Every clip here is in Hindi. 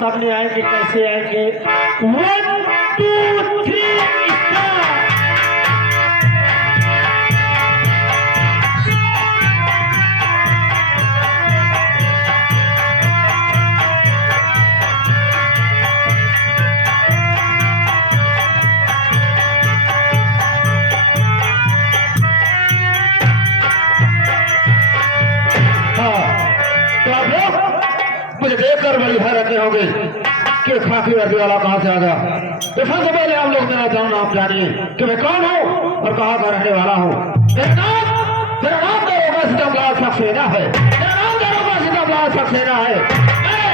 सामने आएंगे, कैसे आएंगे? 1 2 3 स्टार्ट। मुझे देखकर बड़ी हैरत होगी कि खाकी वर्दी वाला कहाँ से आ गया। तो सबसे पहले आप लोग मेरा नाम आप जानिए कि मैं कौन हूँ और कहाँ का रहने वाला हूँ। मेरा नाम दरोगा सितमलाल सक्सेना है। मेरा नाम दरोगा सितमलाल सक्सेना है। मैं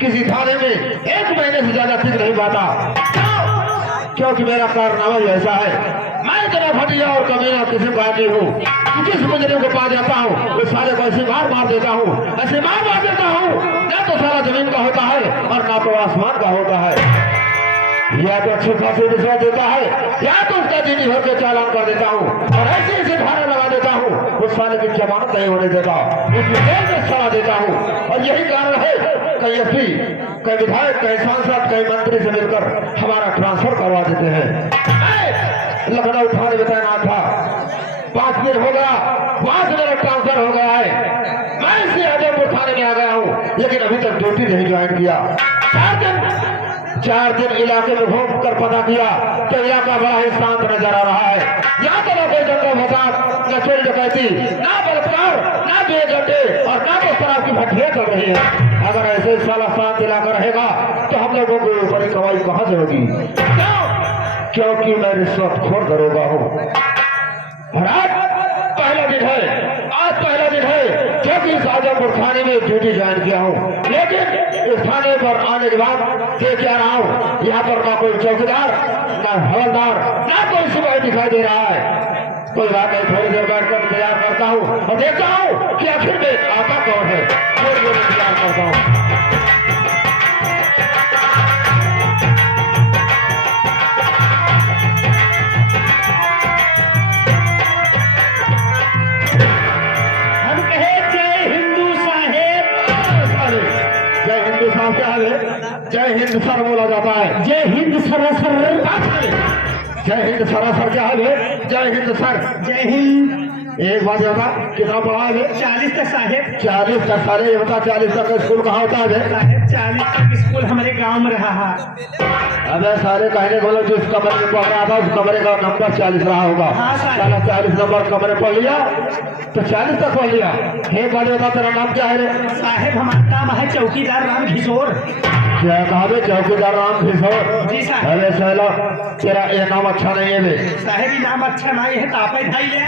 किसी थाने में 1 महीने से ज्यादा टिक नहीं पाता, क्योंकि मेरा कारनामा ही ऐसा है। मैं इतना घटिया और कमीना किसी पार्टी हूँ, जिस मुजरिम को पा जाता हूँ वो सारे को ऐसे मार देता हूँ, ऐसे मार देता हूँ। ना तो सारा जमीन का होता है और ना तो आसमान का होता है। या तो अच्छी खासी रिश्वत देता है या तो उसका जीनी होकर चालान कर देता हूँ और ऐसे ऐसे धारा लगा देता हूँ उस साले की जमानत नहीं होने देता, उसमें जेल में सड़ा देता हूँ। और यही कारण है कई एमपी, कई विधायक, कई सांसद, कई मंत्री से मिलकर हमारा ट्रांसफर करवा देते हैं। लखनऊ थाने में तैनात था, 5 दिन हो गया, 5 मेरा ट्रांसफर हो गया है। मैं इसे आजमपुर थाने में आ गया हूँ, लेकिन अभी तक ड्यूटी नहीं ज्वाइन किया। 4 दिन इलाके में घूम कर पता किया तो इलाका बड़ा ही शांत नजर आ रहा है। यहाँ तो ना कोई दंगा फसाद, न चोरी डकैती, ना बलात्कार, ना बेगटे और ना तो शराब की भट्टियां चल रही है। अगर ऐसे साला शांत इलाका रहेगा तो हम लोगों को बड़ी कमाई कहाँ से होगी? क्योंकि मैं रिश्वतखोर दरोगा हूँ। और आज पहला दिन है, आज पहला दिन है क्योंकि इस आजमपुर थाने में ड्यूटी ज्वाइन किया हूँ। लेकिन इस थाने पर आने के बाद देख क्या रहा हूँ, यहाँ पर ना कोई चौकीदार, ना हवलदार, ना कोई सिपाही दिखाई दे रहा है। कोई बात नहीं, थोड़ी देर बैठकर इंतजार करता हूँ और देखता हूँ कि आखिर में आता कौन है। थोड़ी देर इंतजार करता हूँ। जय हिंद सर बोला जाता है। जय हिंद सरासर। जय हिंद सरासर क्या है? जय हिंद सर। जय हिंद। एक बात बता, कितना पढ़ा है? 40 तक साहेब। 40 तक? सारे ये बता 40 तक का स्कूल कहाँ होता है? साहेब 40 तक स्कूल हमारे गांव में रहा है। अबे सारे कहने बोलो जिस कमरे में पढ़ रहा था उस कमरे का नंबर 40 रहा होगा। साला 40 नंबर कमरे पढ़ लिया तो 40 तक पढ़ लिया। एक बात बता, तेरा नाम क्या है? साहेब हमारा नाम है चौकीदार राम किशोर। क्या कहा? चौकीदार राम किशोर। जी साहब। अरे साला तेरा ये नाम अच्छा नहीं है बे। साहेब ये नाम अच्छा नहीं है, तापे भाई ले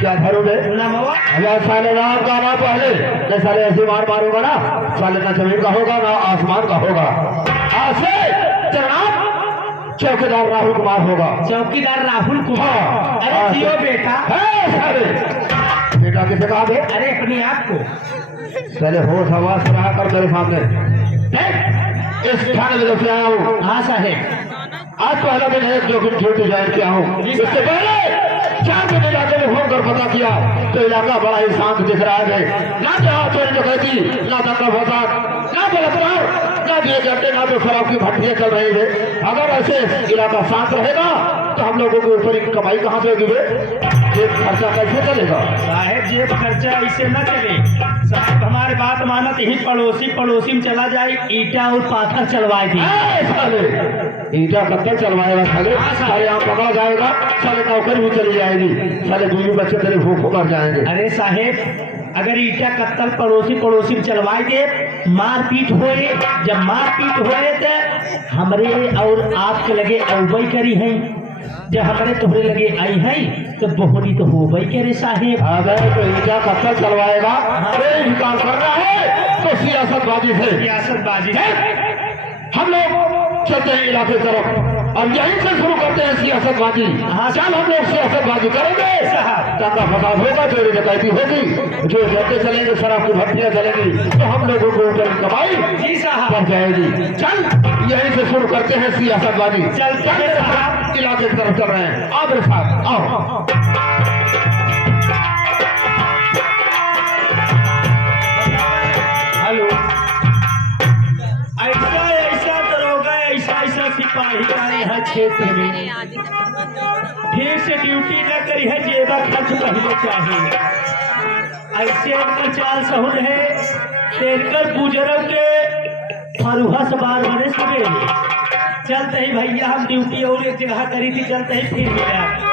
क्या धरोगे? नमवा। अरे साले नाम का ना पहले नहीं, साले ऐसे मार मारूंगा ना, साले ना जमीन का होगा ना आसमान का होगा। आज से तेरा नाम चौकीदार राहुल कुमार होगा। चौकीदार राहुल कुमार। अरे जियो बेटा। है साले बेटा किसे कहा बे? अरे अपने आप को पहले होश आवाज रहा कर मेरे सामने। इस थाने में लेके आया हूँ। हाँ साहेब। आज पहला दिन है जो कि ड्यूटी ज्वाइन किया हूँ। इससे पहले 4 दिन इलाके में घूम कर पता किया तो इलाका बड़ा ही शांत दिख रहा है। ना जहाँ चोरी डकैती, ना दंगा फसाद, ना बलात्कार, ना बेगटे, ना तो शराब की भट्टियां चल रही है। अगर ऐसे इलाका शांत रहेगा तो हम लोगों को ऊपर की कमाई कहाँ से होगी? जेब खर्चा कैसे चलेगा? साहेब जेब खर्चा ऐसे न चले साहब, हमारे बात मानत ही पड़ोसी में चला जाए, ईटा और पाथर चलवाए दी। ईटा कत्तर चलवाएगा साले? साले यहाँ पकड़ा जाएगा, साले नौकरी भी चली जाएगी, साले बीवी बच्चे तेरे भूखों मर जाएंगे। अरे साहेब अगर ईटा कत्तर पड़ोसी में चलवाए दे, मारपीट होए, जब मारपीट होए तो हमरे और आपके लगे अवई करी है, जब हमारे तुम्हारे लगे आई है तो बोहनी तो हो गई करे साहेब। अगर तो ईटा कत्तर चलवाएगा काम कर रहा है तो सियासतबाजी है। हम लोग चलते हैं इलाके की तरफ और यहीं से शुरू करते हैं सियासतबाजी। चल हम लोग सियासतबाजी करेंगे, दंगा फसाद होगा, चोरी डकैती होगी, जो जलते चलेंगे, शराब की भट्टियां चलेंगी तो हम लोगों को ऊपर कमाई बढ़ जाएगी। चल यहीं से शुरू करते हैं सियासतबाजी। चल इलाके की तरफ चल रहे हैं। आप मेरे साथ आओ। हेलो क्षेत्र में फिर से ड्यूटी न करी है, जेवर खर्च पहले चाहिए। ऐसे अगर चाल सहूल है तेरकर बुजुर्ग के फरुहा से बार बने सवेरे चलते ही भैया हम ड्यूटी और एक जगह करी थी, चलते ही फिर मिला।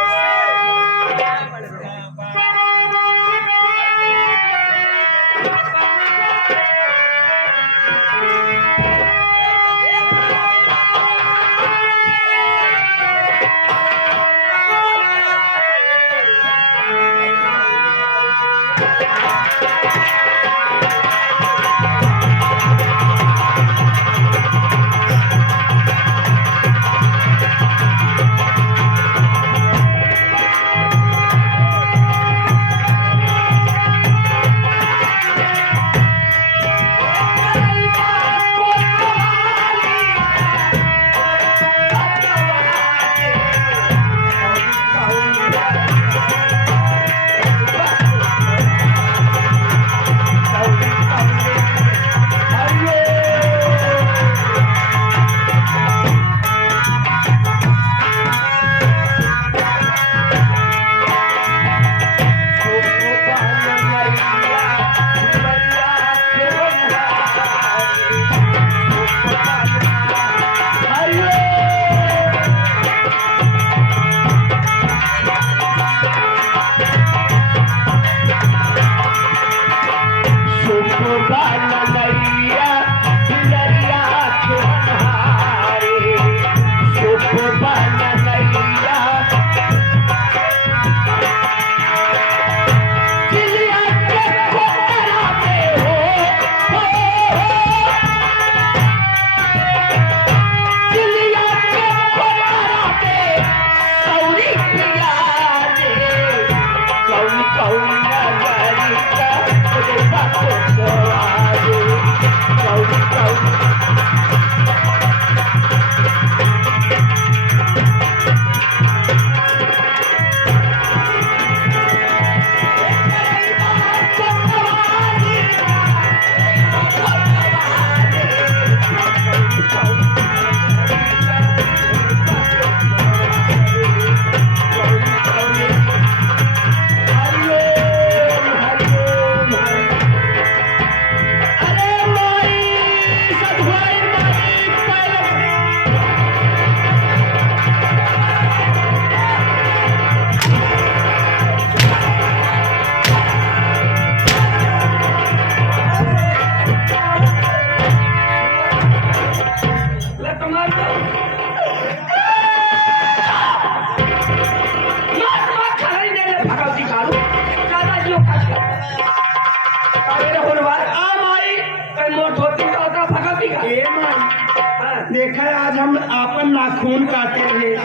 देखा है आज हम आपन नाखून काटे रहे,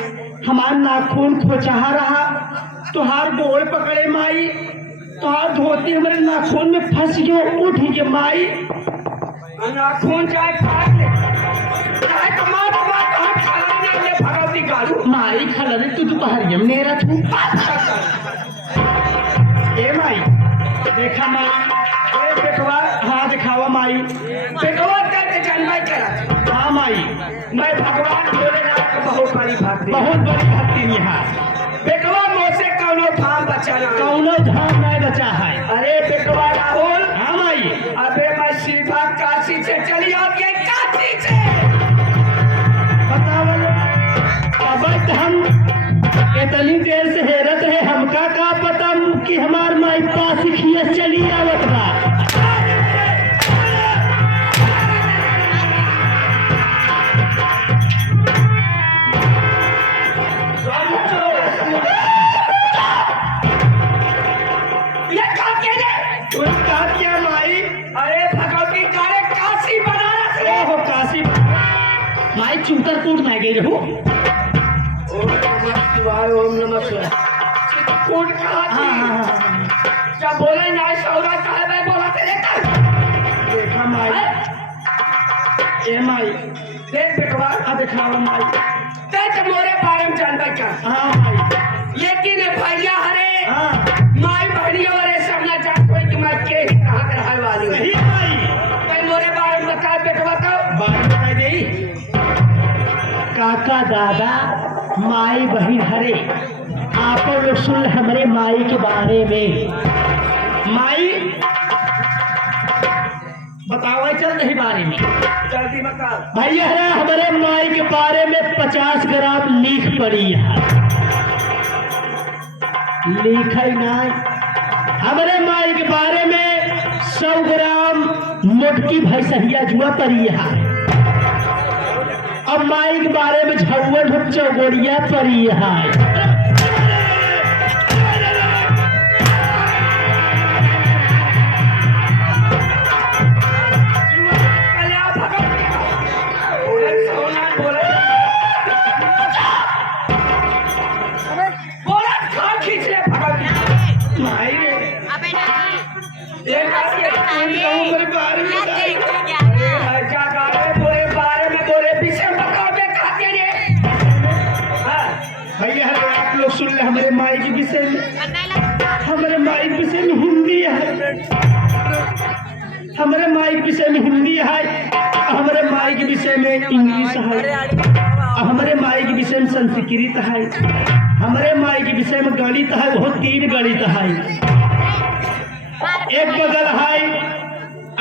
हमार नाखून खोचहा रहा, तुहार बोल पकड़े माई, तुहार धोती हमारे नाखून में फंस गयो, उठ गए माई। नाखून चाहे काट ले, चाहे कमा कमा कहाँ खा ले भगवती गालू माई खला रे तू दोपहरिया में नेरा तू ए माई देखा माई ए बेटवा हाँ दिखावा माई बेटवा करके जन्म करा। हाँ माई मैं भगवान भोलेनाथ का बहुत बड़ी भक्ति बहुत बड़ी भक्ति यहाँ बेटवा मोसे कौनो धाम बचा ना कौनो धाम नहीं बचा है। अरे बेटवा राहुल हाँ माई अबे मैं सीधा काशी से चली आ गई, काशी से बतावल अब हम इतनी देर से हैरत है, हमका का पता कि हमार माई पास खिया चली आवत बा। ये काम केले तू का किया माई? अरे भगवती काले काशी बनारस रे ओहो काशी माई चूतरपुर ना गई रहू। ओम नमः शिवाय ओम नमः शिवाय कौन कहा हाँ थी हाँ हाँ जब बोले ना सौरा साहब मैं बोला तेरे कर देखा माई ए माई देख बेटवा आ दिखावा माई तेरे मोरे बारे में जानता क्या हाँ माई लेकिन भैया हरे हाँ माई बहनी और सब ना जान कोई कि मैं के कहाँ कर रहने वाली हूँ। सही माई तेरे मोरे बारे में बता बेटवा का बात बताई दे का काका दादा माई बहन हरे आप लोग सुन हमारे माई के बारे में। माई बताओ चल नहीं बारे में जल्दी बता। भैया है हमारे माई के बारे में 50 ग्राम लिख पड़ी है। लिख ना हमारे माई के बारे में 100 ग्राम मोटकी भैंसहिया जुआ पड़ी है। अब माई के बारे में झौवन चौगोड़िया पड़ी है। भैया आप लोग सुन ले हमारे माई के विषय में। हमारे माई के विषय में हिंदी है। हमारे माई के विषय में हिंदी है। हमारे माई के विषय में इंग्लिश है। हमारे माई के विषय में संस्कृत है। हमारे माई के विषय में गणित है। वो 3 गणित है। एक बगल है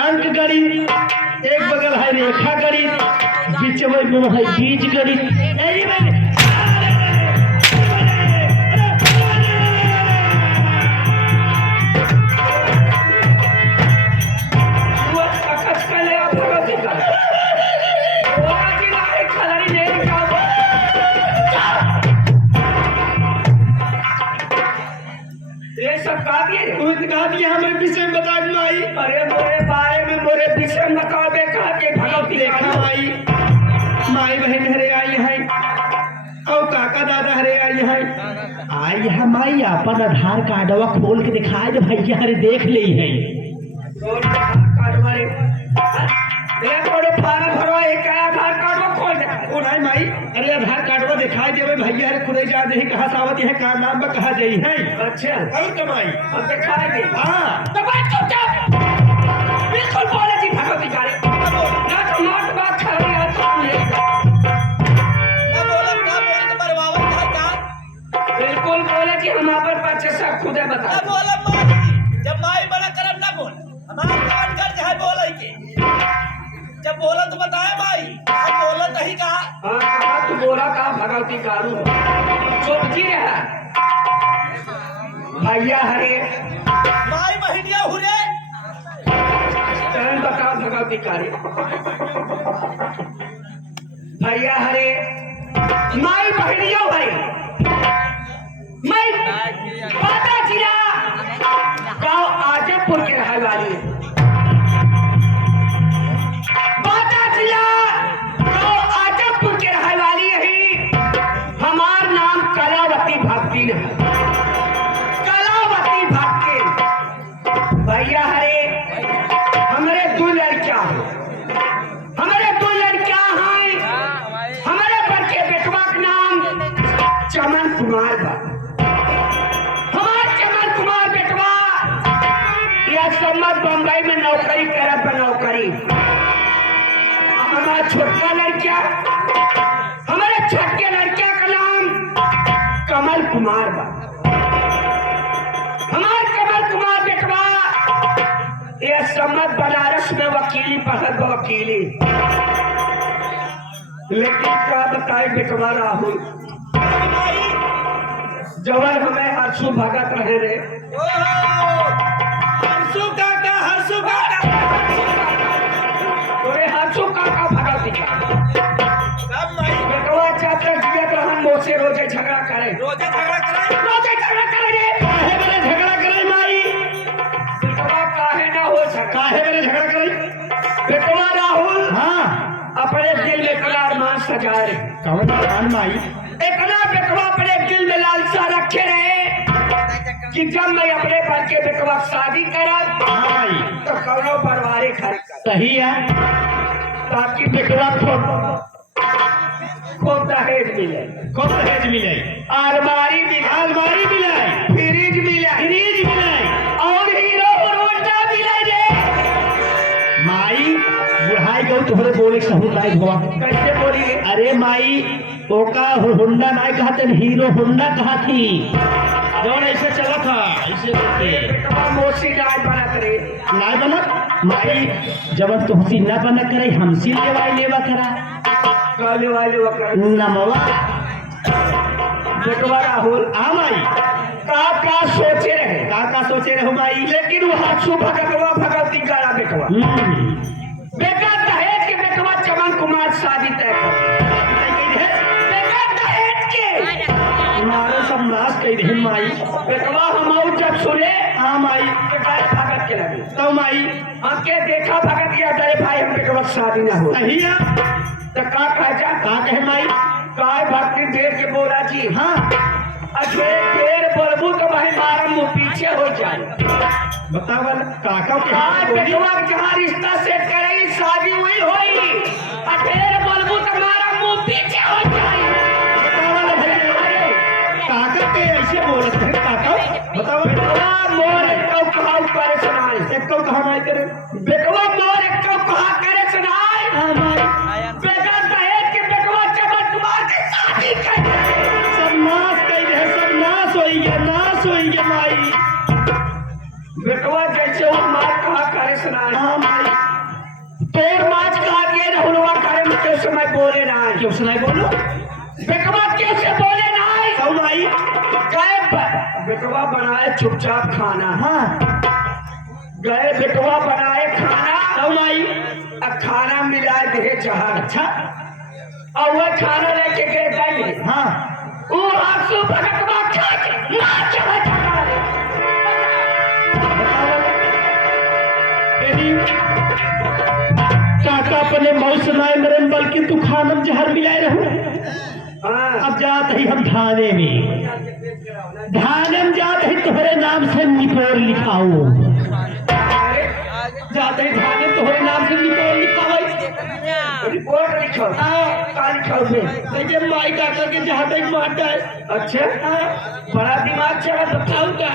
अंक गणित, एक बगल है रेखा गणित, बीच में है बीज गणित। हमारे विषय में बता माई। अरे मोरे बारे में मोरे विषय में बतावे कहते भगवती देखा माई माई बहन हरे आई है और काका दादा हरे आई है। आई है माई अपन आधार कार्डवा खोल के दिखाए दे भैया हरे देख ली है। फार्म भरवा एक आधार कार्ड खोल दे। नहीं माई अरे आधार कार्डवा दिखाई देवे भैया हरे खुदे जा दे कहाँ सावत है का नाम बा कहा जाई है। अच्छा और कमाई अब दिखाई दे। हाँ तो बात चुपचाप बिल्कुल बोले जी भगवती करे ना तो नोट बात कर रही है तो बिल्कुल बोले कि हम पर बच्चे सब खुदे बता। जब माई बड़ा करम ना बोल हमारा कान कर जाए बोले के जब बोला तो बताया भाई आप बोला नहीं कहा। हाँ कहा तू बोला कहा भगवती कारू चुपकी रहा भैया हरे माई बहनिया हुरे चरण बता भगवती कारी भैया हरे माई बहनिया भाई मैं पाता जिला गाँव आजमपुर के रहने वाली है। पाता जिला गाँव आजमपुर के रहने वाली है। हमार नाम कलावती भक्ति है। कलावती भक्ति भैया हरे हमारे 2 लड़कियां हमारे 2 लड़कियां हैं। हमारे बच्चे बेटवा का नाम चमन कुमार बा। बम्बई में नौकरी करत नौकरी। हमारा छोटका लड़का हमारे छोटके लड़के का नाम कमल कुमार बा। हमारे कमल कुमार बेटवा ये सम्मत बनारस में वकीली पढ़त वकीली। लेकिन क्या बताए बेटवा राहुल जवर हमें हर्षु भगत रहे रे। हर्षु काका तोरे हर्षु काका भगत बेटवा चाचा जिया तो हम मोसे रोजे झगड़ा करे रे। काहे मेरे झगड़ा करे माई बेटवा काहे ना हो झगड़ा काहे मेरे झगड़ा करे। बेटवा राहुल हाँ अपने दिल में कला अरमान सजाए रे। कौन अरमान माई। इतना बेटवा अपने दिल में लालसा रखे रहे कि जब मैं अपने बच्चे बेटवा शादी करा माई तो कौनो परवारे खर्च कर सही है ताकि बेटवा को दहेज मिले खूब दहेज मिले अलमारी मिले फ्रिज मिले और हीरो होंडा मिले रे। माई बुढ़ाई गौ तुम्हारे बोले सहू लाइक हुआ। कैसे बोली रे? अरे माई ओका होंडा नहीं कहते हीरो होंडा कहा थी जौन ऐसे चला था ऐसे करके बेटवा मोसी डाल बना करे। नहीं बनत माई जब तुमसी न बना करे हमसी लेवाई लेवा करा कहले वाले वकर नमवा बेटवा राहुल आ माई का सोचे रहे, का सोचे रहो माई लेकिन वो हाथसू भगतवा भगवती गाड़ा बेटवा बेटा दहेज के बेटवा चमन कुमार शादी तय कर बेटा दहेज के मारो सब नाश कई दे माई बेटवा हम जब सुने हाँ माई के गाय भगत के लगे तो माई हमके देखा भगत या अरे भाई हम बेटवा शादी ना हो सही है तो का कहे माई काय भक्ति देर के बोला जी हाँ अरे देर बोलबू तो भाई मारा मुंह पीछे हो जाए। बताओ काका के आज बेटवा जहाँ रिश्ता सेट करे शादी हुई होई अठेर बोलबू तो मारा मुंह पीछे हो जाए। काका के ऐसे बोलत है काका बताओ बेटवा मोर कौ कहा करे सुनाई एक तो कहा नहीं करे बेटवा मोर कौ कहा करे सुनाई हाँ माई बेटा दहेज के बेटवा चमन कुमार की शादी कर सब नाश कई दे सब नाश होई गे माई बेटवा जैसे वो मार कहा करे सुनाई हाँ माई तोर माच कहा के रहुलवा करे में क्यों समय बोले ना क्यों सुनाई बोलो बेटवा कैसे बोले ना तो माई बेटवा बनाए चुपचाप खाना हाँ गए बेटवा बनाए खाना तो माई खाना मिलाए दे जहर अच्छा और वह खाना लेके गए गए हाँ वो आंसू भगतवा खा के मार चढ़ा चढ़ा काका अपने मौत सुनाए मेरे बल्कि तू खानम जहर मिलाए रहो अब जात ही हम थाने में धानम जात ही तुम्हारे नाम से निपोर लिखाओ जाते ही धाने तुम्हारे नाम से निपोर लिखाओ रिपोर्ट लिखो का लिखो लेकिन माई काका के जहाँ तक मार जाए अच्छा बड़ा दिमाग चला तो खाऊ का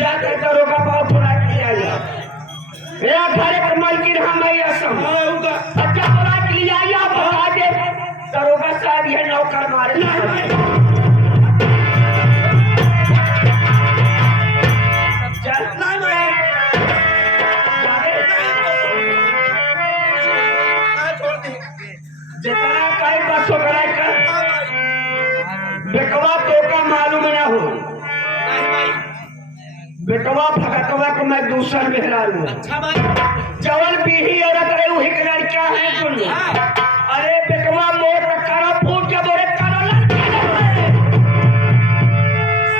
जाकर दरोगा पाव पूरा किया जाए या घरे कमाल की हम आया सब अच्छा पूरा किया या बता दे दरोगा साहब ये नौकर मारे चल जितना कई बसों कराए कर बेटवा तो का मालूम ना हो बेटवा भगतवा को मैं दूसरा मेहरा लूँ जवन बीही औरत रहे वही के लड़का है दुनिया अरे बेटवा मोर करो फूट के बोरे करो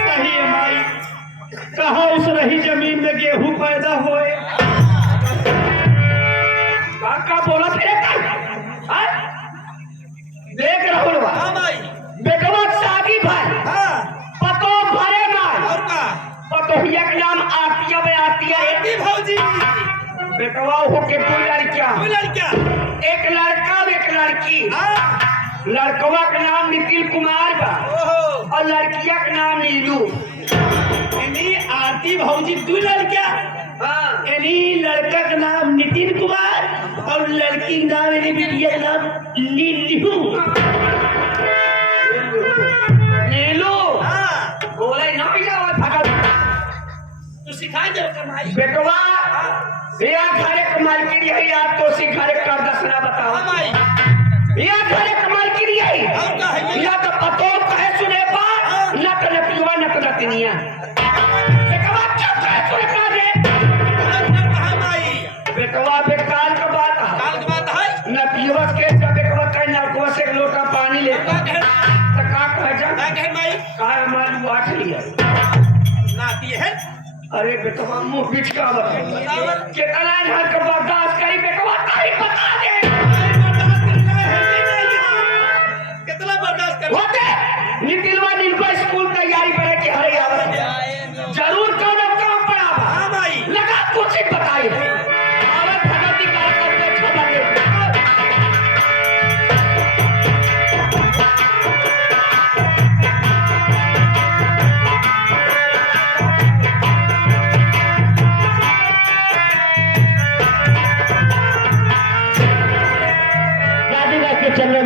सही है माई कहा उस रही जमीन में गेहूं पैदा होए काका बोला फिर देख रहो बेटवा शादी भाई पतो भरे मार पतोहिया के नाम आतिया में आतिया बेटवा हो के दो लड़कियां एक लड़का एक लड़की लड़कवा का नाम नितिन कुमार बा और लड़किया का नाम नीलू आरती भौजी दू लड़का यानी लड़का का नाम नितिन कुमार और लड़की का नाम यानी बिटिया का नाम नीलू नीलू बोले ना भगत तू सिखा दे कमाई बेटवा या घरे कमाल की रही यार तो सी घरे कर दसना बताओ या घरे कमाल की रही या तो पतो कहे सुने पा न तो नपिवा न तो नतनिया बेटवा क्या कहे सुने पा दे बेटवा बेकार का बात है नपिवा के जब बेटवा कहे नलकुआ से लोटा पानी लेता तो का कहे जा का हमारी वाट लिया अरे बेटवा मुंह बीच का कितना घर का बर्दाश्त करी बेटवा तारीख बता दे कितना बर्दाश्त कर होते नितिलवा नीलको स्कूल तैयारी करे कि हरे आवत जरूर कौन काम पड़ा लगा कुछ ही बताई आवत भगवती कार्यक्रम में खबर दे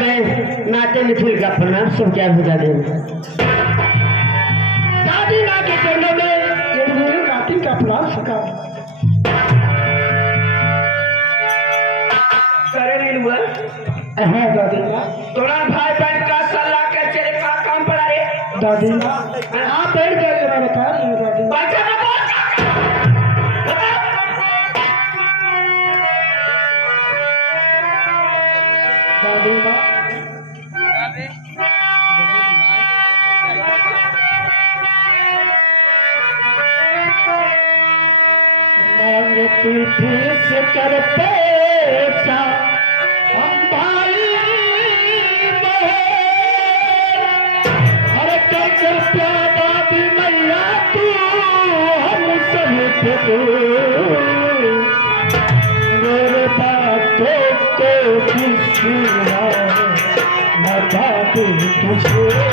में नाते में फूल का प्रणाम सब क्या बुझा दे दादी माँ के चरणों में ये मेरे नाती का प्रणाम सका करे नहीं हुआ है दादी माँ तोरा भाई बहन का सलाह के चले का काम पड़ा रे दादी माँ आप बैठ जाइए मैं बता रही हूँ दादी माँ बच्चा ना बोल दादी माँ मांगे तू फीस कर पैसा हम भाई अरे कर प्यादा भी मैया तू हम सब दे मेरे बातों को किसना बता दे तुझे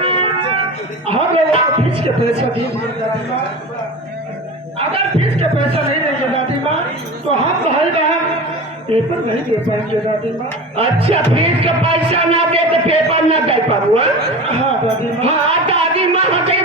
हम लोग फीस के पैसा दे दिए दादी माँ अगर फीस के पैसा नहीं देंगे दादी माँ तो हम भाई बहन पेपर नहीं दे पाएंगे दादी माँ अच्छा फीस का पैसा ना दे तो पेपर ना दे पाबू हाँ दादी माँ हाँ दादी माँ हटे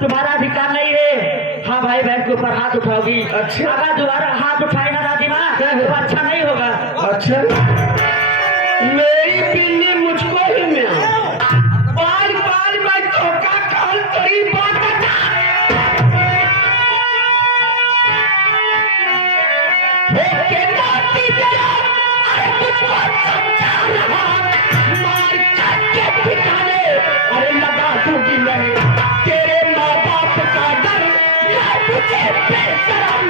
तुम्हारा अधिकार नहीं है हाँ भाई बहन के ऊपर हाथ उठाओगी अच्छा। अगर दोबारा हाथ उठाएगा दादी माँ तो अच्छा नहीं होगा अच्छा मेरी पिल्ली मुझको ही में बार बार मैं धोखा कॉल तेरी बात अरे लगा दूंगी नहीं तेरे माँ बाप का डर या तुझे बेशरम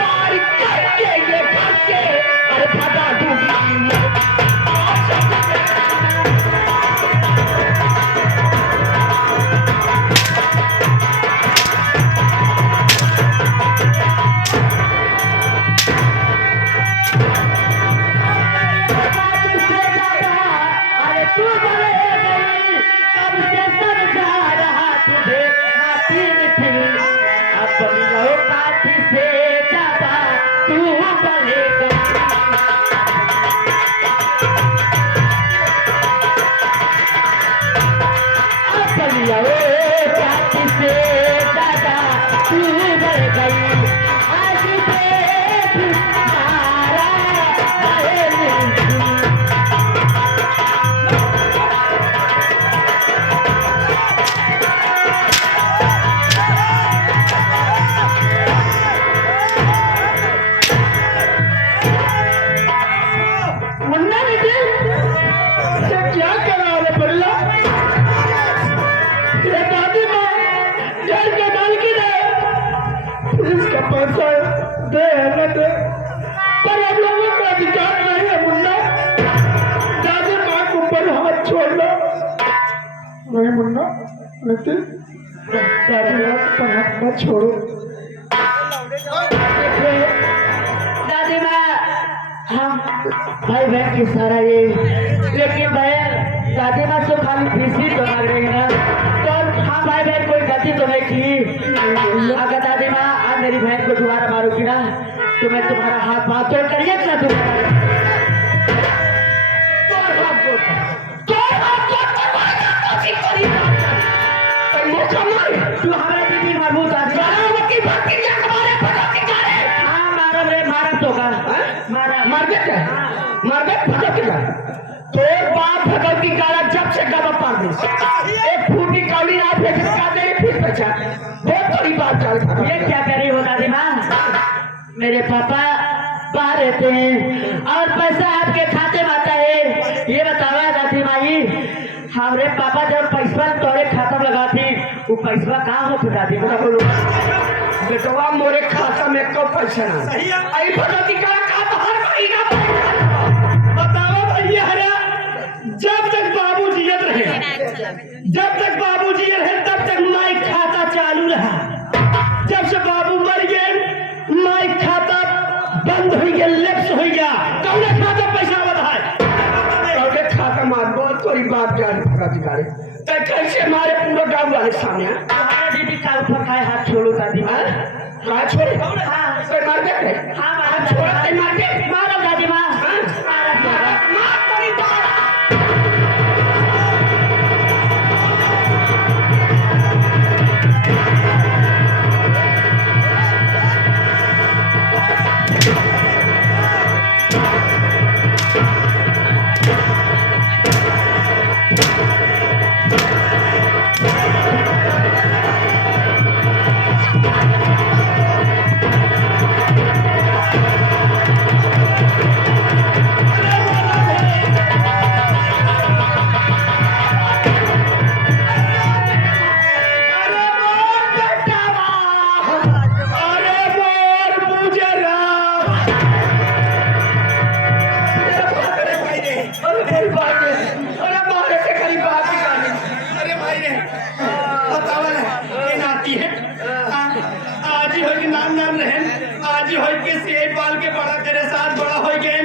मार करके ये घर से अरे भगा दूंगी नहीं मुन्ना नितिन मत छोड़ो। दादी माँ हम भाई बहन की सारा ये लेकिन बहन दादी माँ तो खाली फीस ही तो मांग रही है ना, तो हम भाई बहन कोई गलती तो नहीं की। अगर दादी माँ आप मेरी बहन को दोबारा मारोगी ना तो मैं तुम्हारा हाथ पाँव तोड़ कर एक ना तू हमारे दीदी मारू दादी हाँ मारा रे मारा तो का मारा मार दे भगवती का तो बाप भगवती का जब से गवा पार दे एक फूटी कौड़ी ना फेंक का दे फिर बचा बहुत बड़ी बात चल ये क्या कर रही हो दादी माँ? मेरे पापा बाहर रहते हैं और पैसा आपके खाते में आता है, ये बताओ दादी माई हमारे पापा जब पैसा तोड़े खाता में लगाते वो पैसा कहाँ हो दादी माँ? बेटवा मोरे खाता में को पैसा ना सही है। आई भगवती का खाता हर महीना बताओ भैया हरा जब तक बाबू जियत रहे जब तक बाबू जियत रहे तब तक माई खाता चालू रहा। जब से बाबू मर गए माई खाता बंद हो गया, लेप्स हो गया। कौन खाता पैसा बढ़ाए और खाता मार बहुत बड़ी बात जान भगवती का तो कैसे हमारे पूरा गांव वाले सामने तुम्हारे दीदी का ऊपर खाए हाथ छोड़ो दादी माँ। कहा छोड़े हाँ कोई मार दे हाँ मारा छोड़ा नहीं मार दे मारो दादी माँ मारा मारा मार बड़ी बात अरे भाई रे बताओ ना ये नाती है आज ही हो के नाम रहे आज ही हो के सेब पाल के बड़ा तेरे साथ बड़ा हो गए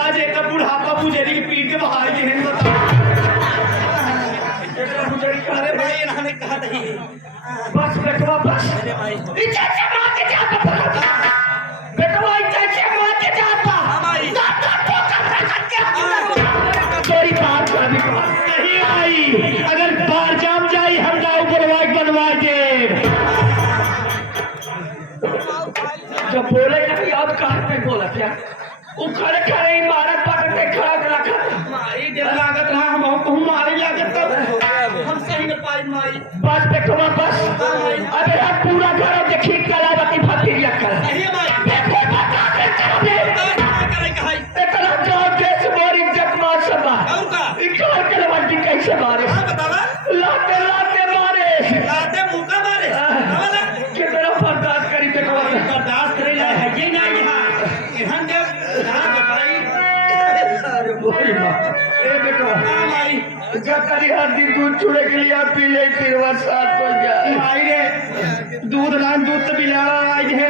आज एक बुढ़ापा पुजेरी की पीट के बहाई के हैं बताओ। अरे भाई इन्होंने कहा नहीं बस बेटवा बस अरे भाई इज्जत से मार के जाता बेटवा इज्जत से मार के जाता हमारी चोरी बात कर दी नहीं आई अगर बाहर जाम जाई हम गाँव बनवा दे। जब बोले ना याद कहाँ पे बोला क्या वो खड़े खड़े इमारत पर पे खड़ा रखा मारी दिल लागत रहा हम मारी लागत तब हम सही न पाई माई बस बेटवा बस अबे यार पूरा घर देखी कलावती भतीजा कर सही है माई देखो बता के चले करे कहाई इतना गांव देश मोर इज्जत मार सका और का इकरार कलावती कैसे मारे हां बतावा लाते लाते मारे लाते मुका मारे बतावा कितना बर्दाश्त करी बेटवा बर्दाश्त करे जाए है ये ना यहाँ हम जब हां भाई अरे बोल मां ए बेटवा माई जब तेरी हर दिन दूध छुड़े के लिए आप पी ले फिर साथ बन जाए माई रे दूध लान दूध तो पिला आज है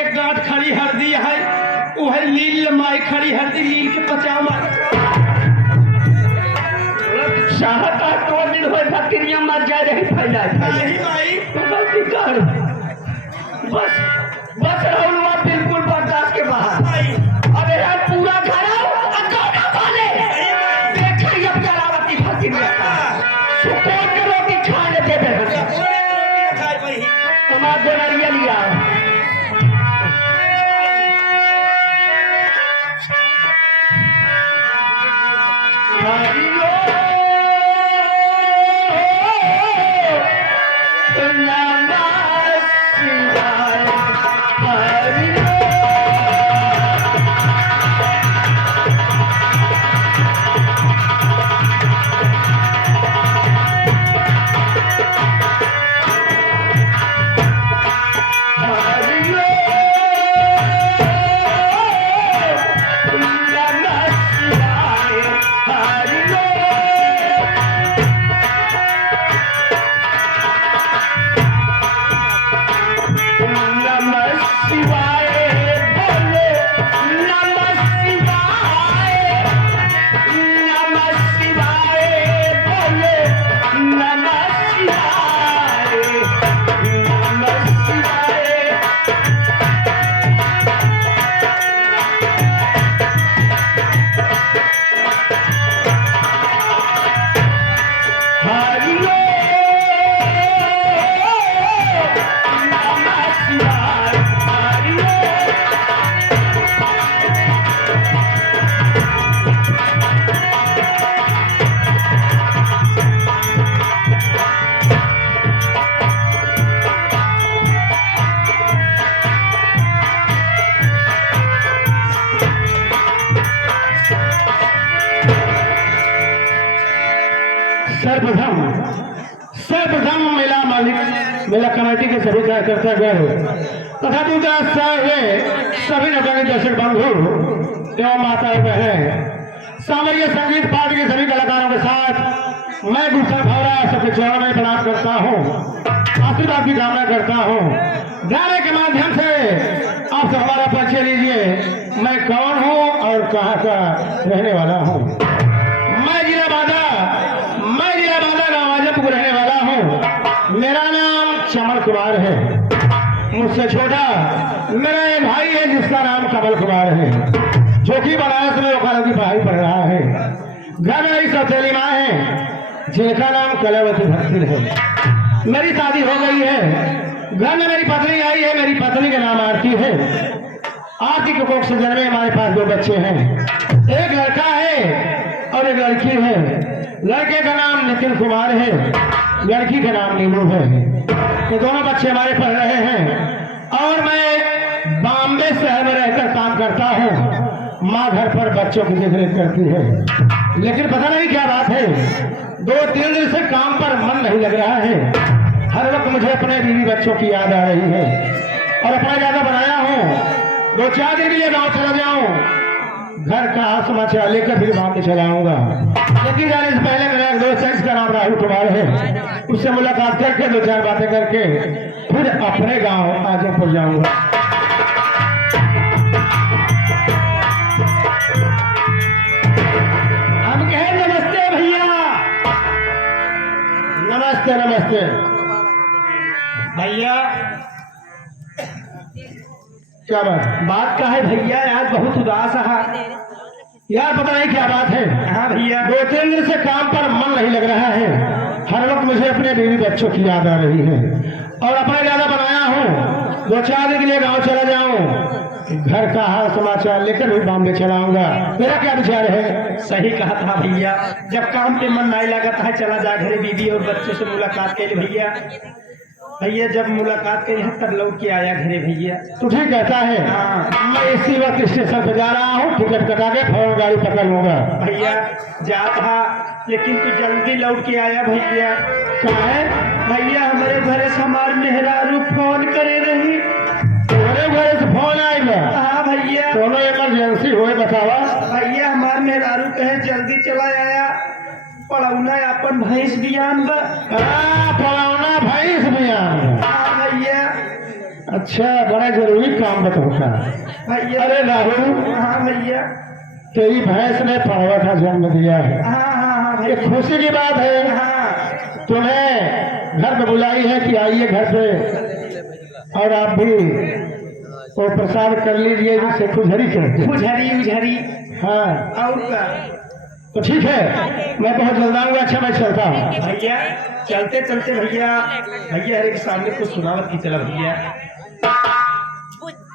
एक गांठ खड़ी हल्दी है वह लील माई खड़ी हल्दी लील के पचाओ मार चाहता तो दिन हो भक्तियां मर जाए रही फैला नहीं माई गलती कर बस बस रहुआ बिल्कुल बर्दाश्त के बाहर माई अबे यार पूरा घर अकोना वाले देखा ये कलावती भक्ति में सुकून के रोटी खा लेते थे खाई भाई हमारा गोलरिया लिया हरिओम नमः शिवाय सर्वप्रथम मेला मालिक, मेला कमेटी के सभी कार्यकर्ता गए तथा दूसरा सभी नौकरी दर्शक बंधु एवं माता बहन सामरिक संगीत पार्टी के सभी कलाकारों के साथ मैं गुलशन भौरा सबके चरणों में प्रणाम करता हूँ, आशीर्वाद की कामना करता हूँ। गाने के माध्यम से आप सब हमारा परिचय लीजिए, मैं कौन हूँ और कहाँ का रहने वाला हूँ। मैं जिला बांदा गाँव आजमपुर रहने वाला हूँ। मेरा नाम चमन कुमार है। मुझसे छोटा मेरा एक भाई है जिसका नाम कमल कुमार है, जो कि बनारस में वकालत की पढ़ाई पढ़ रहा है। घर में मेरी सौतेली माँ है जिनका नाम कलावती भक्ति है। मेरी शादी हो गई है। घर में मेरी पत्नी आई है, मेरी पत्नी का नाम आरती है। आरती के कोख से जन्मे हमारे पास 2 बच्चे हैं, एक लड़का है और एक लड़की है। लड़के का नाम नितिन कुमार है, लड़की का नाम नीलू है। ये दोनों बच्चे हमारे पढ़ रहे हैं और मैं बॉम्बे शहर में रहकर काम करता हूँ। माँ घर पर बच्चों की देखरेख करती है, लेकिन पता नहीं क्या बात है, 2-3 दिन से काम पर मन नहीं लग रहा है। हर वक्त मुझे अपने बीवी बच्चों की याद आ रही है और अपना ज्यादा बनाया हूँ 2-4 दिन के लिए गाँव चला जाऊँ, घर का हाल समाचार लेकर फिर गाँव में चलाऊंगा। लेकिन जाने से पहले मेरा एक दोस्त है, इसका नाम राहुल कुमार है। उससे मुलाकात करके 2-4 बातें करके फिर अपने गाँव आजमपुर जाऊंगा। हम कहें नमस्ते भैया। नमस्ते नमस्ते भैया क्या बात का है भैया, आज बहुत उदास है यार, पता नहीं क्या बात है। हाँ भैया, 2-3 दिन से काम पर मन नहीं लग रहा है। हर वक्त मुझे अपने बीवी बच्चों की याद आ रही है और अपना ज्यादा बनाया हूँ 2-4 दिन के लिए गाँव चला जाऊँ, घर का हाल समाचार लेकर भी बॉम्बे चलाऊंगा। मेरा क्या विचार है? सही कहा था भैया, जब काम पे मन नहीं लगा था चला जा घरे बीवी और बच्चों से मुलाकात के लिए भैया। भैया जब मुलाकात के यहाँ तक लौट के आया घरे भैया। तू ठीक कहता है। हाँ। मैं इसी वक्त स्टेशन पे जा रहा हूँ, टिकट कटा के फौरन गाड़ी पकड़ लूंगा। भैया जा था लेकिन तू जल्दी लौट के आया भैया। क्या है भैया हमारे घरे से हमार मेहरारू फोन करे रही। तुम्हारे घर से फोन आएगा? हाँ भैया। दोनों इमरजेंसी हुए बतावा। भैया हमार मेहरारू कहे जल्दी चला आया, पड़ौना अपन भैंस बियान बा। पड़ौना भैंस बियान। हाँ भैया। अच्छा, बड़ा जरूरी काम बताता। भैया अरे राहुल, हाँ भैया। तेरी भैंस ने पड़वा का जन्म दिया है। हाँ हाँ हाँ ये भैया। खुशी की बात है। हाँ तुम्हें घर में बुलाई है कि आइए घर पे, और आप भी वो प्रसाद कर लीजिए जिसे खुजरी कहते हैं। उझरी उझरी। हाँ और का तो ठीक है, मैं बहुत जल्द आऊंगा। अच्छा मैं चलता हूँ। भैया चलते चलते भैया भैया हरे के सामने कुछ सुनावत की चला भैया।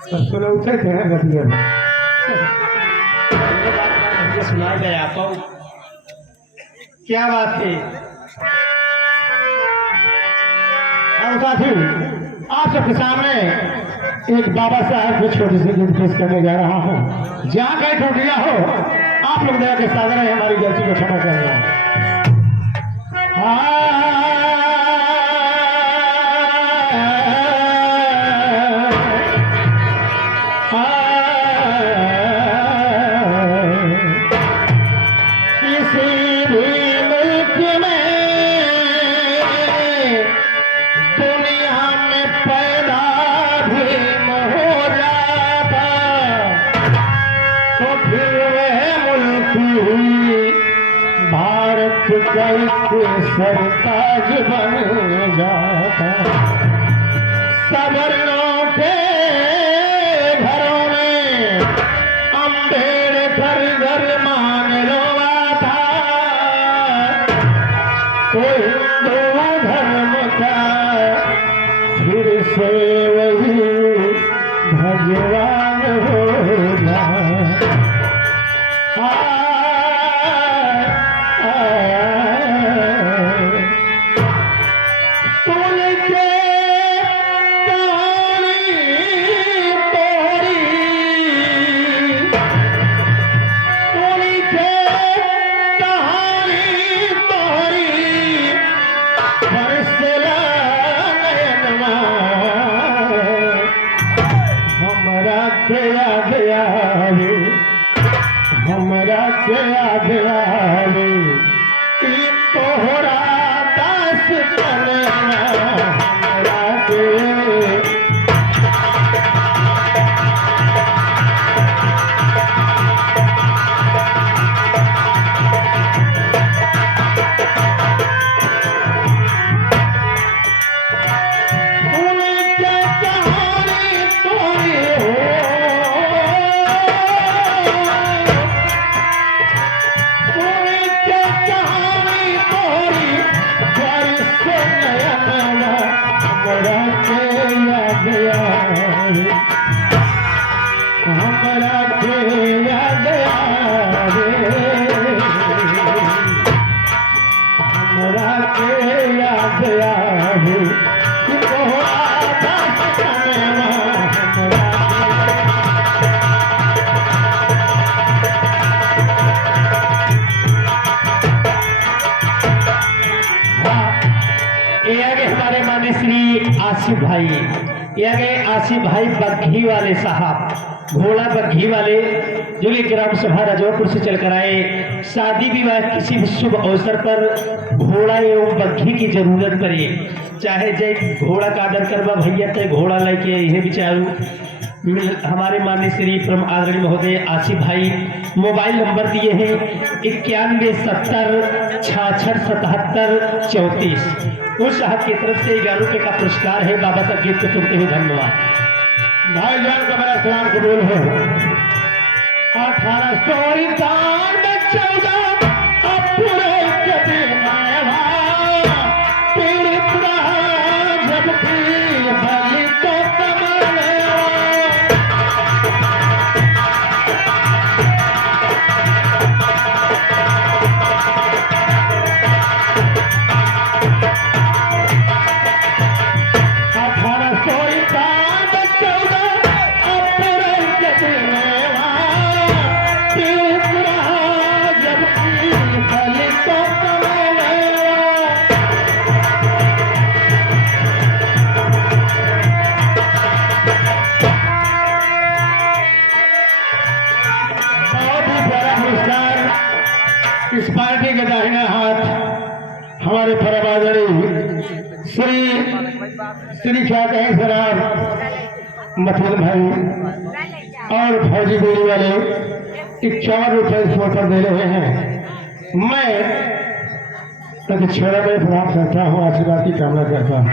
तो सुनो उठे थे ना गतिया में। भैया सुनाई गया आपको क्या बात है? और साथी, आप सबके सामने एक बाबा साहब की छोटी सी गीत पेश करने जा रहा हूँ। जहाँ कहीं टूटिया हो, आप लोग दया के सागर है, हमारी गलती को क्षमा करना। किसी भी मुल्क में दुनिया में पैदा भीम हो जाता तो फिर वह मुल्क ही भारत का एक सरताज बन जाता। सवर्णों के घरों में अम्बेडकर घर मान लो था, तो हिंदू धर्म का फिर से वही भगवान हो जाए। हमरा के याद आवे कि तोहरा दास बनना हमरा के हमरा के याद आवे हमरा के याद आवे कि तोहरा दास बनना हमरा ये आगे हमारे माननीय श्री आसिफ भाई, ये आगे आसिफ भाई बग्घी वाले साहब, घोड़ा बग्घी वाले, जो कि ग्राम सभा राजौपुर से चलकर आए। शादी विवाह किसी भी शुभ अवसर पर घोड़ा एवं बग्घी की जरूरत पड़े, चाहे जय घोड़ा का आदर करवा भैया तो घोड़ा लेके यह विचारू हमारे माननीय श्री परम आदरणीय महोदय आसिफ भाई मोबाइल नंबर दिए हैं 9170 66 77 34। उस साहब की तरफ से 11 रुपये का पुरस्कार है। बाबा साहब गीत को सुनते हुए धन्यवाद। भाईजान का मेरा सलाम कबूल हो। 1851 में 14 अप्रैल के दिन आया पीड़ित रहा जब भी बलि को कमाया। इस पार्टी के दाहिना हाथ हमारे परम आदरणीय श्री क्या कहें जनाब मथुर भाई और फौजी बोली वाले 51 रुपये इस पर दे रहे हैं। मैं तक छोड़ा में प्रणाम करता हूँ, आशीर्वाद की कामना करता हूँ।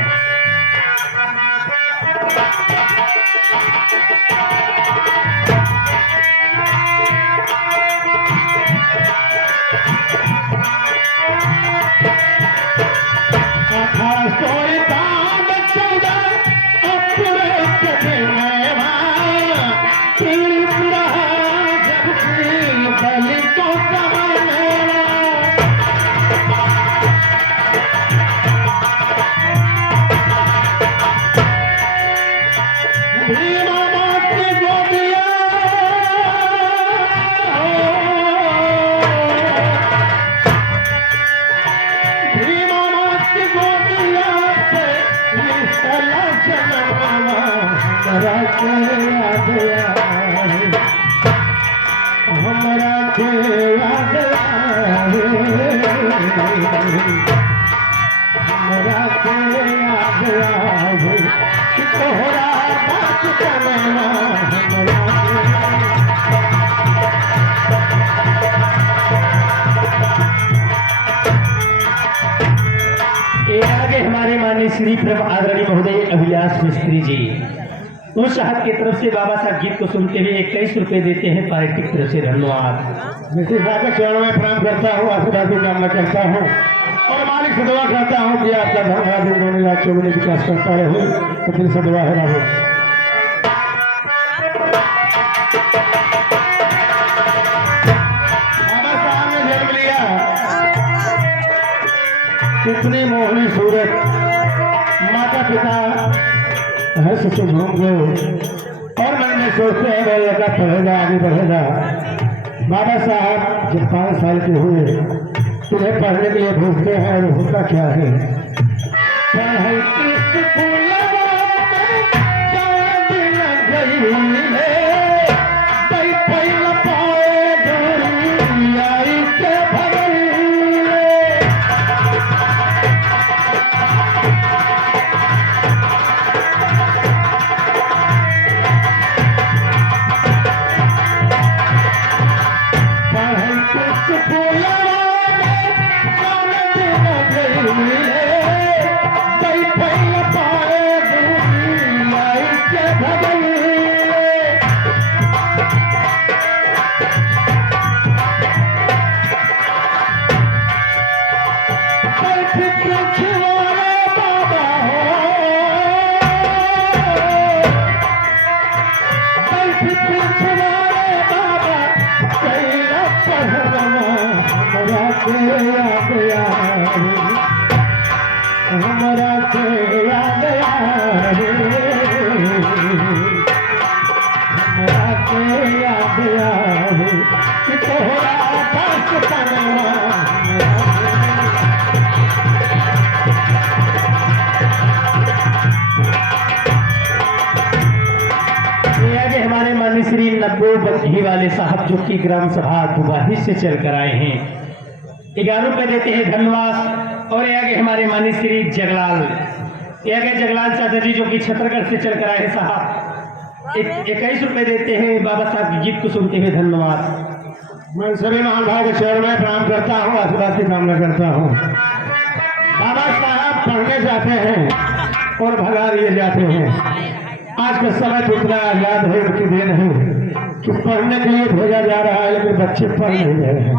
आगे हमारे माननीय श्री परम आदरणीय महोदय अभिलाष मिस्त्री जी उस साहब की तरफ से बाबा साहब गीत को सुनते हुए 21 रुपये देते हैं। पार्टी की तरफ से धन्यवाद। मिस्त्री साहब के चरणों में प्रणाम करता हूँ, आशीर्वाद की कामना करता हूँ और मालिक से दुआ करता हूँ कि आपका धन दोनों लाख चौगुने विकास करता रहे। तो दिल से दुआ है ना हो। बाबा साहब ने जन्म लिया, कितनी मोहनी सूरत, माता पिता हर से घूम गए और मन में सोचते हैं मेरा लड़का पढ़ेगा आगे बढ़ेगा। बाबा साहब जब 5 साल के हुए तुम्हें पढ़ने के लिए भेजते हैं और होता क्या है पढ़ाई गई है करना हमरा के याद आवे हमरा के याद आवे हमरा के याद आवे कि तोहरा पास करना हमारे माननीय श्री नब्बो बग्घी वाले साहब जो कि ग्राम सभा दुबाही से चल कर आए हैं 11 रुपए देते हैं धन्यवाद। और ये आगे हमारे माननीय श्री जगलाल, ये आगे जगलाल चाचा जी जो कि छतरगढ़ से चल कर आए हैं साहब 21 रुपए देते हैं। बाबा साहब की गीत को सुनते हुए धन्यवाद। मैं सभी महान भाव के चरण में प्रणाम करता हूँ, आशीर्वाद की कामना करता हूँ। बाबा साहब पढ़ने जाते हैं और भगा दिए जाते हैं। आज का समय तो इतना आजाद है कि दे नहीं कि पढ़ने के लिए भेजा जा रहा है, लेकिन बच्चे पढ़ नहीं रहे हैं।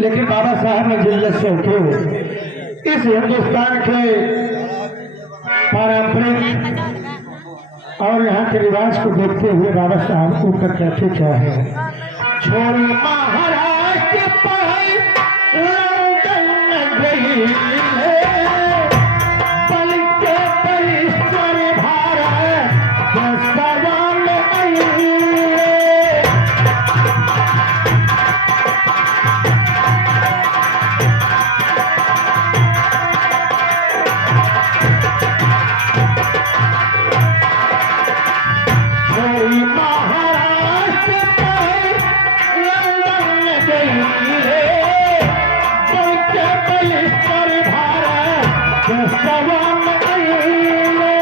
लेकिन बाबा साहब ने जिल्लत से उठे इस हिंदुस्तान के पारंपरिक और यहाँ के रिवाज को देखते हुए बाबा साहब को कहते क्या है, छोड़ी महाराष्ट्र पढ़ाई लंदन गई है, पल के परिश्वर भारत के सवाल आई है। छोड़ी महाराष्ट्र पढ़ाई लंदन गई है, पल के परिश्वर भारत के सवाल आई है।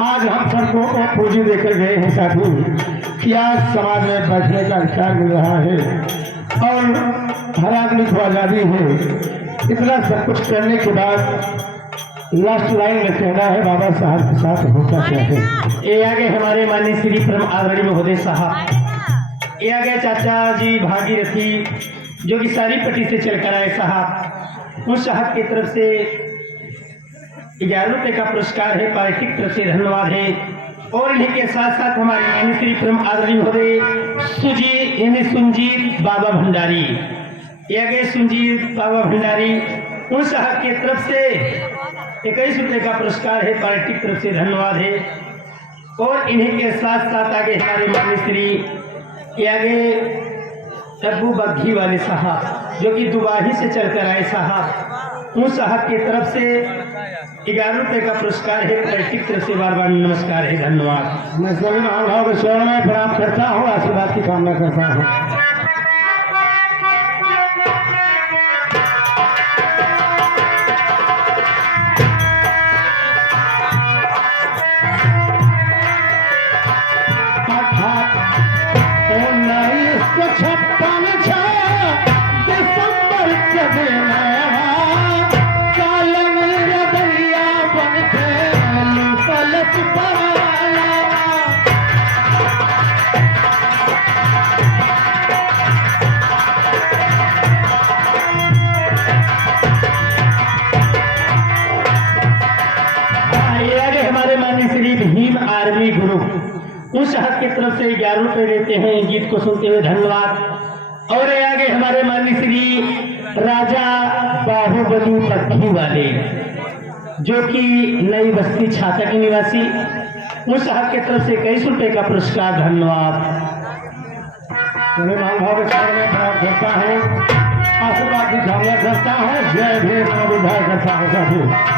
आज हम सबको पूंजी देकर गए हैं साथी कि आज समाज में बैठने का अधिकार मिल रहा है और हर आदमी को आज़ादी है। इतना सब कुछ करने के बाद लास्ट लाइन में कहना है बाबा साहब के साथ होता क्या है। ये आगे हमारे माननीय श्री परम आदरणीय महोदय साहब, ये आगे चाचा जी भागीरथी जो कि सारी पट्टी से चल कर आए साहब, उस साहब की तरफ से 11 रुपए का पुरस्कार है, पार्टी की तरफ से धन्यवाद है। और इन्हीं के साथ साथ हमारे माननीय श्री परम आदरणीय महोदय सुनजीत बाबा भंडारी, ये आगे सुनजीत बाबा भंडारी उन साहब की तरफ से 21 रुपए का पुरस्कार है, पार्टी की तरफ से धन्यवाद है। और इन्हीं के साथ साथ आगे हमारे माननीय श्री ये आगे नब्बो बग्घी वाले साहब जो कि दुबाही से चल कर आए साहब, उन साहब की तरफ से 11 रुपए का पुरस्कार है, पार्टी की तरफ से बार बार नमस्कार है, धन्यवाद। मैं सभी महानुभाव के चरण में प्रणाम करता हूँ, आशीर्वाद की कामना करता हूँ। आर्मी ग्रुप उस साहब की तरफ से 11 रुपए देते हैं, गीत को सुनते हुए धन्यवाद। और ये आगे हमारे माननीय श्री राजा बाहुबली बग्घी वाले जो कि नई बस्ती छाता के निवासी, उस साहब की तरफ से 21 रुपए का पुरस्कार, धन्यवाद। सभी महानुभाव के चरण में प्रणाम करता हूँ, आशीर्वाद की कामना करता हूँ। जय भीम, विधाय करता हूँ साथी।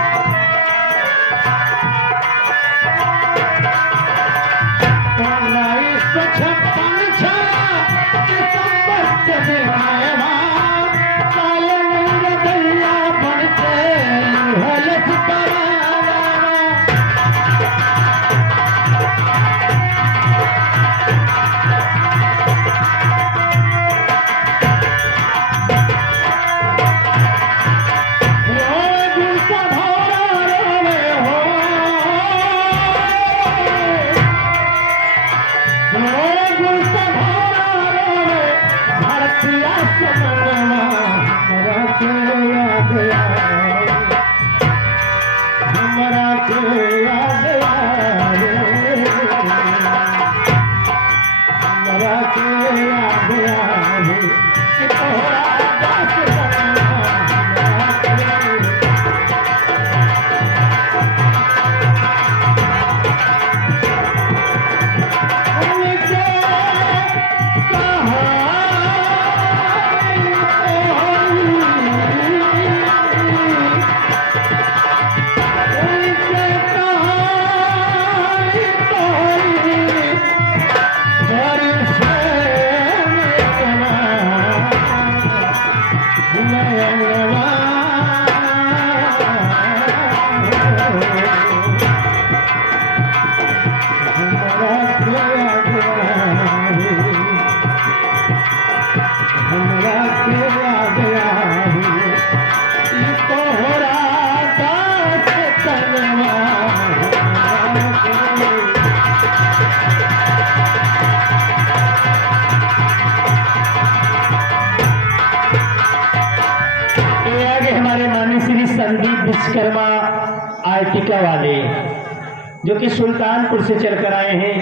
जो कि सुल्तानपुर से चलकर आए हैं।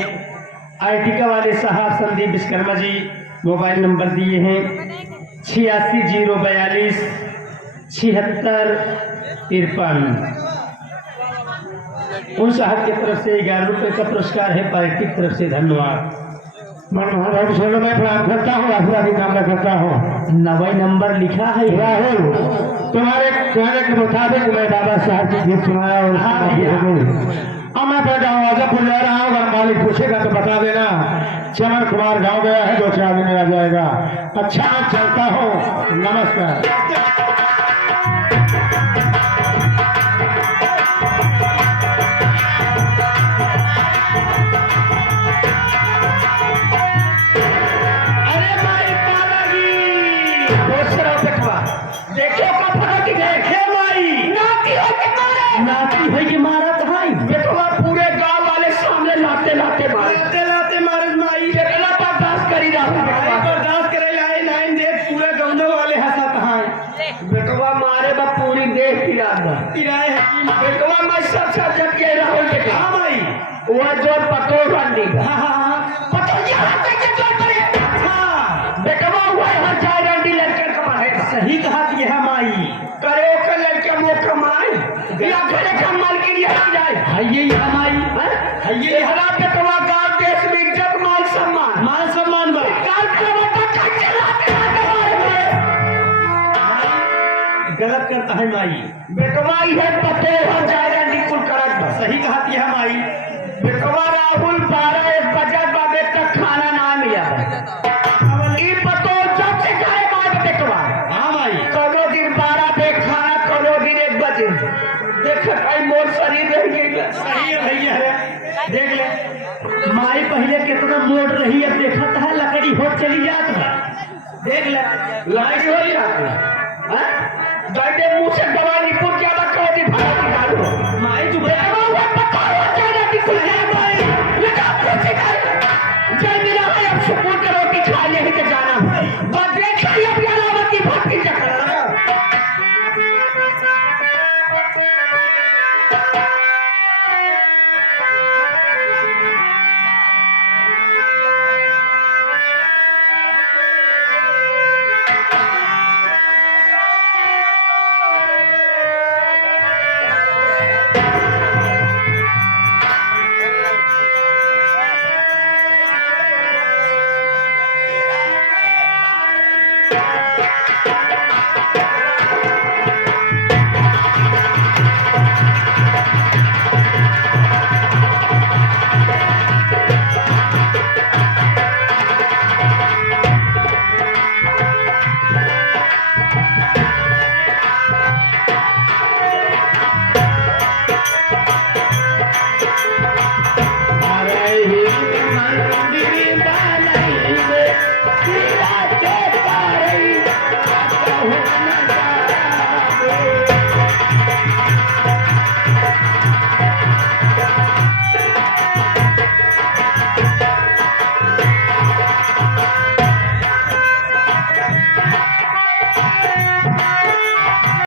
आर्टिका वाले साहब संदीप विश्वकर्मा जी मोबाइल नंबर दिए हैं 86 042 76 53। उन साहब की तरफ से 11 रुपये का पुरस्कार है, पार्टी की तरफ से धन्यवाद। मनमोहन भाई से मैं प्रणाम करता हूँ, आशीर्वाद कामना करता हूँ। 90 नंबर लिखा है राहुल, तुम्हारे कहने के मुताबिक मैं बाबा साहब की गीत सुनाया और हाँ, अब मैं अपने गाँव आजापुर जा रहा हूँ। अगर मालिक पूछेगा तो बता देना चमन कुमार गाँव गया है, 2-4 दिन में आ जाएगा। अच्छा मैं चलता हूँ, नमस्कार। अरे भाई बालाजी दूसरा बेटवा देखो कपड़ा की देखे भाई नाती हो के मारे, नाती है कि मारा भाई बेटवा पूरे गांव वाले सामने लाते लाते मारे, लाते लाते मारत माई देखला बर्दाश्त करी रहा भाई बर्दाश्त करे लाई लाइन देख पूरे गौंडों वाले हंसा कहाँ बेटवा मारे बा पूरी देह पिरा किराए हकीम बेटवा मैं सब जग के राहुल के हाँ भाई वो जो पतो रंडी का हाँ हाँ पतो यहाँ तक के जोर पड़े हाँ बेटवा हुआ है चार रंडी लड़के का मारे सही कहा कि है माई करे का लड़के मुंह कमाए या करे का माल के लिए हट जाए है ये हमारी है ये हरा बेटवा गांव देश में इज्जत मान सम्मान मान सम्मान भाई काल करवटा कच्चे लाते लाते मारे गलत करता है माई बेटवा ये पतो हो चार रंडी कुल करत बस सही कहा कि है माई बेटवा राहुल 12-1 बजे बाबे तक खाना ना मिला ई पतो जब से खाए मार बेटवा हाँ भाई कोनो दिन 12 पे खाना, कोनो दिन 1 बजे देख आई मोर शरीर रह गई सही है भैया है देख ले माई पहले कितना मोड़ रही है देखा था लकड़ी हो चली जात है देख ले लाइट हो